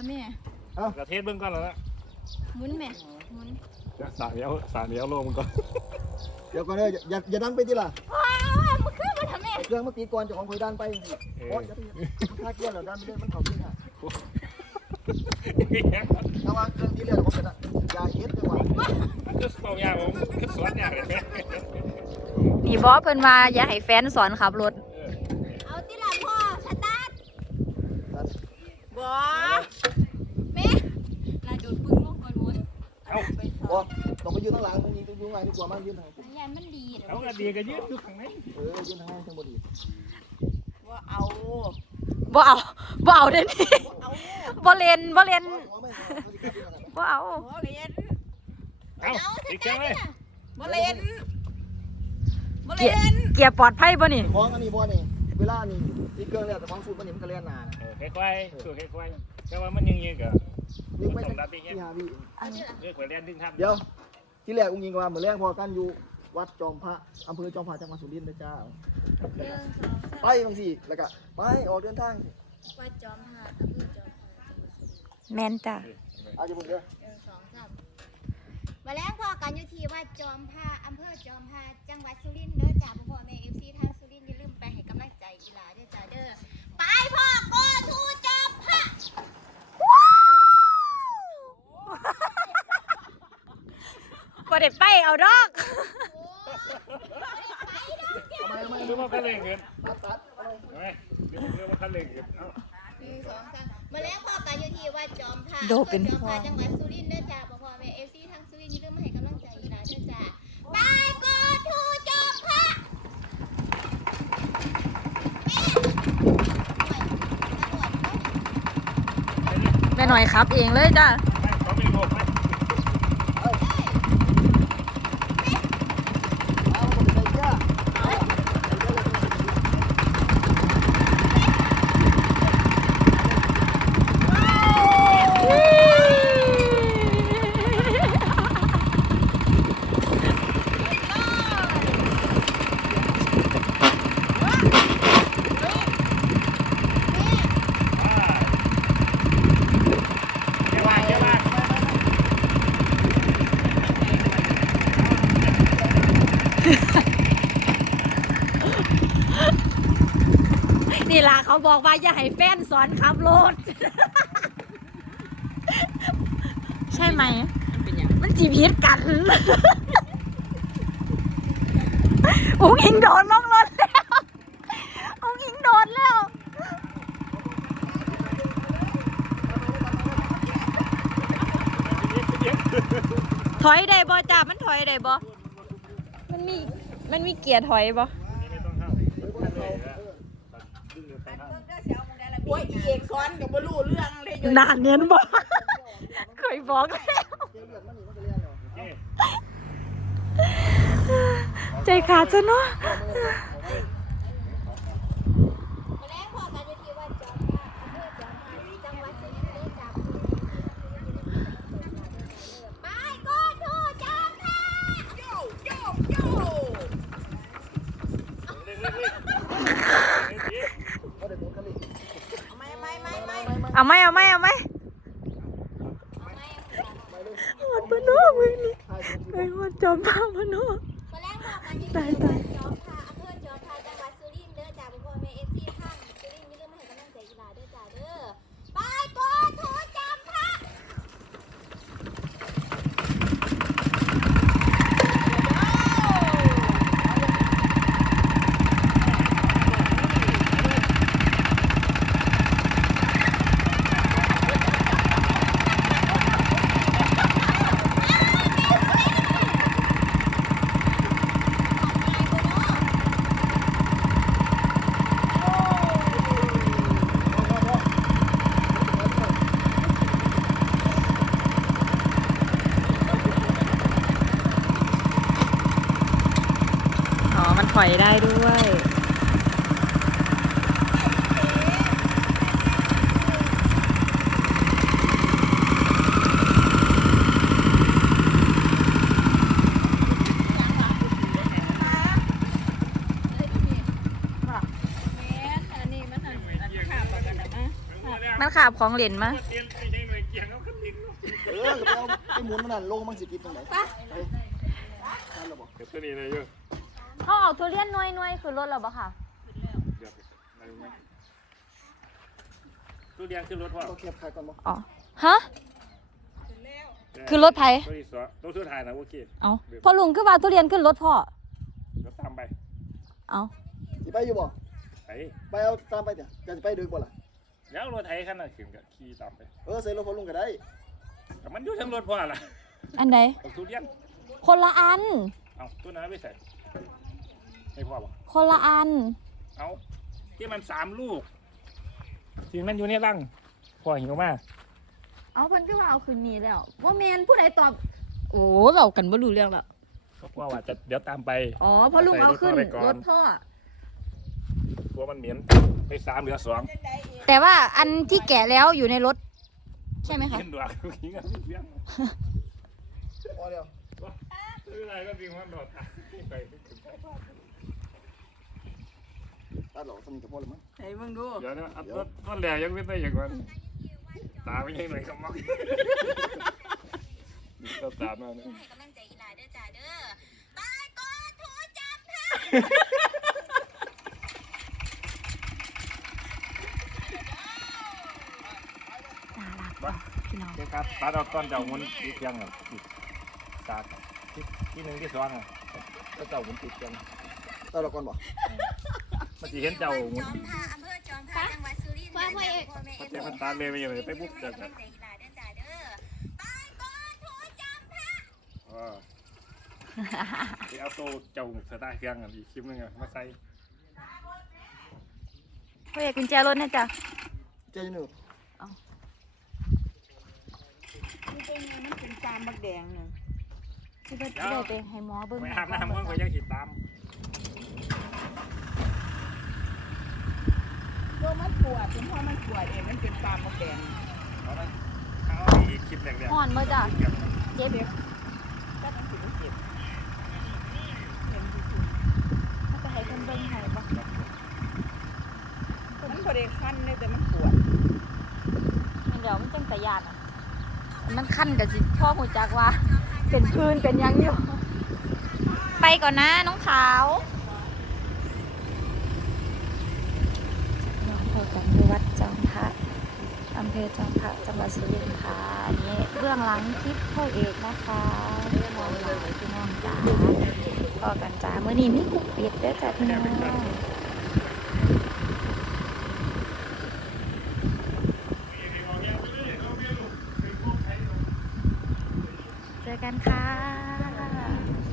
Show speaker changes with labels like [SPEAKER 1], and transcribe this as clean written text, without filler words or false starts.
[SPEAKER 1] แม่
[SPEAKER 2] กระเทศเบื้องก่อนแล้วนะ
[SPEAKER 1] หมุนแม่หมุน
[SPEAKER 2] สาเดียวโลมันก่อน
[SPEAKER 3] เดี๋ยวก่อนเลยอย่าดันไปทีละ
[SPEAKER 1] ว้าวมันขึ้นมาทำแม่
[SPEAKER 3] เครื่องเมื่อกี้ก่อนจะของคอยดันไปโอ๊ยถ้าเกียร์เหรอดันไปเลยมันเข่าขึ้นอ่ะถ้าว่าเครื่องที่เรียกผมจะยาเฮ็ดจังหวะ
[SPEAKER 2] ก็สอนยากผมก็สอนยากเลย
[SPEAKER 4] นี่บอสเพิ่นมาอย่าให้แฟนสอนขับรถ
[SPEAKER 1] เอาที่หลังพ่อสตาร์ทบอแม่ลาโดดปึ้งลงก่อนหมุน
[SPEAKER 2] เอา
[SPEAKER 3] โอ้ต้องไปยืนข้างหลังมึงยิงยืนไงดีกว่ามั้งยืนทาง
[SPEAKER 1] ยันมันดี
[SPEAKER 2] เอากระดีก็ยืดอยู่ข้างใน
[SPEAKER 3] ยืนทางทางบดี
[SPEAKER 1] ว่าเอา
[SPEAKER 4] บ่เอาเด้นี่บ่เล่นบ่เอา
[SPEAKER 2] เอาอีกครั้งเลย
[SPEAKER 1] บ่เล่น
[SPEAKER 4] เกียร์ปลอดภัยบ่นี่
[SPEAKER 3] ของอันนี้บ่นี่เวลานี่อีกเครื่องเนี่ยแต่ของสูตรมันนี่มันก็เล่นนาน
[SPEAKER 2] ค่อยๆคือค่อยๆแต่ว่ามันยังก็
[SPEAKER 3] ดึงไม่ถึงที่หาพี่
[SPEAKER 2] เรียกว่าเรียนดึงทำ
[SPEAKER 3] เดี๋ยวที่แรกอุ้งยิงว่าเหมือนแรกพอกันอยู่วัดจอมพระอำเภอจอมพระจังหวัดสุรินทร์นะเจ้าไปบางสิแล้วก็ไปออกเดินทาง
[SPEAKER 1] วัดจอมพระอำเภอจอมพระจังหวัดสุรินทร์
[SPEAKER 4] แม่นจ้ะ
[SPEAKER 3] เอาจะบุญเด้อ
[SPEAKER 1] มาแล้งพอกันอยู่ที่วัดจอมพระอำเภอจอมพระจังหวัดสุรินทร์เด้อจ้าพ่อแม่FCทางสุรินทร์อย่าลืมไปให้กำลังใจอีหลาเด้อจ้าเด้อไปพ่อโกทูจอมพระ
[SPEAKER 4] บ่ได้ไปเอาดอก
[SPEAKER 2] รู้ว่าคันเร่งเงินไม่รู้ว่าคันเร่งเงิน
[SPEAKER 1] มาแล้วพอกันอยู่ที่วัดจอมพระ
[SPEAKER 4] โดเป็น
[SPEAKER 1] พ่อจังหวัดสุรินทร์เด้อจ้าพ่อแม่FCทางสุรินทร์อย่าลืมมาให้กำลังใจอีหลาเด้อจ้าไปโกทูจอมพระ
[SPEAKER 4] แม่หน่อยครับเองเลยจ้ะ
[SPEAKER 2] เขาไม่รู้ไหม
[SPEAKER 4] นี่ล่ะเขาบอกว่าอย่าให้แฟนสอนขับรถใช่ไหมมันจีบฮิตกันอุ้งอิงโดนลงรถแล้วอุ้งอิงโดนแล้วถอยได้บ่จ้ามันถอยได้บ่มันมีเกียร์ถอยบ่
[SPEAKER 1] โอ้ยเอกซ้อนกับบลูเรื่องเลย
[SPEAKER 4] นานเงินบ่เคยบอกแล้วใจขาดซะเนาะเอาไหมหอดปนอมือนี่ไอ้หอดจอมพาพนอตายจอมพาอำเภอจอมพาจังหวัดสุรินทร์เด้อจ้าพ่อแม่FCทางสุรินทร์อย่าลืมมาให้กำลังใจอีหลาเด้อจ้าเด้อไปโกทูจอมพาถอยได้ด้วยมันขาบของเหรียญมา
[SPEAKER 2] เตียนไม่ใช่หน่วยเกียงเขาขึ้นลิง
[SPEAKER 3] ก็ไปเอาไปหมุนมันนั่นโลมันสิกินตรงไหนไปนั่นเราบอก
[SPEAKER 2] เกิดตัวนี้เลยเยอะ
[SPEAKER 4] เขาเอาทุเรียนน้อยๆคือรถเราปะค่ะ
[SPEAKER 2] เดี๋ยวอะไรรู้ไหมตู้เรียงขึ้นรถพ่อ
[SPEAKER 3] ต้องเทียบใครก่อนบอก
[SPEAKER 4] อ๋อฮะคือรถไผ
[SPEAKER 2] ตัวที่สองตัวสุดท้ายนะโอเค
[SPEAKER 4] เอาพ่อลุงคือว่าทุเรียนขึ้นรถพ่อ
[SPEAKER 2] เดี๋ยวตามไป
[SPEAKER 4] เอา
[SPEAKER 3] สิไปอยู่บ่
[SPEAKER 2] ไป
[SPEAKER 3] ไปเอาตามไปเถอะจะไปดึกบ่ล่ะ
[SPEAKER 2] แล้วรถไถคันนั้นขึ้นกับขี่ตามไป
[SPEAKER 3] ใส่รถพอลุงก็ได้
[SPEAKER 2] แต่มันอยู่ทั้งรถพ่อล่ะ
[SPEAKER 4] อันไหน
[SPEAKER 2] เอาทุเรียน
[SPEAKER 4] คนละอัน
[SPEAKER 2] เอาตัวนั้นไปใส่ให้พ่อบอก
[SPEAKER 4] คนละอัน
[SPEAKER 2] เอาที่มัน3 ลูกที่มันอยู่ในรังพ่อหิวมาก
[SPEAKER 4] เอาเพิ่นคือว่าเอาคืนนี้แล้วว่าแมนผู้ใดตอบ โอ้เรากันบ่รู้เรื่องแล้ว
[SPEAKER 2] ก็พ่อว่าจะเดี๋ยวตามไป
[SPEAKER 4] อ๋อพ่อลุงเอาขึ้น
[SPEAKER 2] ใส่รถพ่อไปก่อน
[SPEAKER 4] รถพ่อ
[SPEAKER 2] กลัวมันเหม็นไป3เหลือ2
[SPEAKER 4] แต่ว่าอันที่แก่แล้วอยู่ในรถ ใช่ไหมคะ
[SPEAKER 2] กินดวกกินกันเลี้ยง
[SPEAKER 3] พอแล้ว
[SPEAKER 2] ซื้ออะไรก็จริงว่าโดดไป
[SPEAKER 3] ตัดหลอกสนิทกับพ่อเลยมั้ง
[SPEAKER 5] ให้มึงดู
[SPEAKER 2] เดี๋ยวนะอัดรถแหลกยังไม่ได้อย่างนั้นตาไม่ใช่หน่อยก็มองก็ตามมาเนี่ย
[SPEAKER 1] ให้กำลังใจอีหลาเด้อจ้าเด้อไปก่อนทูจับผ้า
[SPEAKER 4] น่ารักว่ะพี่น้อง
[SPEAKER 2] เจ้าครับตัดเอาก้อนเจ้ามุนติดยังอ่ะตาที่1ที่2อ่ะก็เจ้ามุนติดยัง
[SPEAKER 3] ตัดหลอกก่อนบอก
[SPEAKER 2] มันจะเห็นเจ้ามุน
[SPEAKER 1] จอมพาอำเภอจอมพาจังหวัดสุรินทร์
[SPEAKER 4] ว่าพ่อเอก
[SPEAKER 1] พ่อแม่
[SPEAKER 2] มันจะมันตาเลยไปอย่างไรไปปุ๊บเจอ
[SPEAKER 1] ให้
[SPEAKER 2] กัน
[SPEAKER 1] กำลังใจอีหลาเด้อจ้าเด้อไปก่อนทูจับผ้า
[SPEAKER 2] ที่เอาโซ่เจ้าสตาร์เครื่องอ่ะอีกคลิปนึงอ่ะมาใส่
[SPEAKER 4] พ่อเอกกุญแจรถนะจ๊ะ
[SPEAKER 3] เจ๊หนึ่ง
[SPEAKER 5] มันเป็นไงมันเป็นตามบักแดงเนี่ย
[SPEAKER 4] ที่ได้ไปให้หมอเบิ่ง
[SPEAKER 2] ไปอาบน้ำมันก็ยังขีดตาม
[SPEAKER 5] ตัวมันปวดเป็นเพราะมันปวดเองมันเป็นตามบักแดง
[SPEAKER 2] เอาอีกคลิปแรก
[SPEAKER 4] ห่อนบ่จ้ะเจ็บ
[SPEAKER 5] ก็ต้องสิบเจ็บ
[SPEAKER 4] ถ้าไปให้เพิ่นเบิ่งให้บ่
[SPEAKER 5] มันพอได้คันเลยแต่มันปวด
[SPEAKER 4] มันเดี๋ยวมันจังตะยานอ่ะมันคันก็สิพ่อฮู้จักว่า เป็นพื้นเป็นหยังอยู่ ไปก่อนนะน้องขาวน้องพบกันที่วัดจอมพระอำเภอจอมพระจังหวัดสุรินทร์ค่ะอันนี้เบื้องหลังคลิปพ่อเอกนะคะเรื่องราวพี่น้องจ๋าพอกันจ้ามื้อนี้มีกุ๊กเป็ดเด้อจ้ะพี่น้องเจอกันค่ะ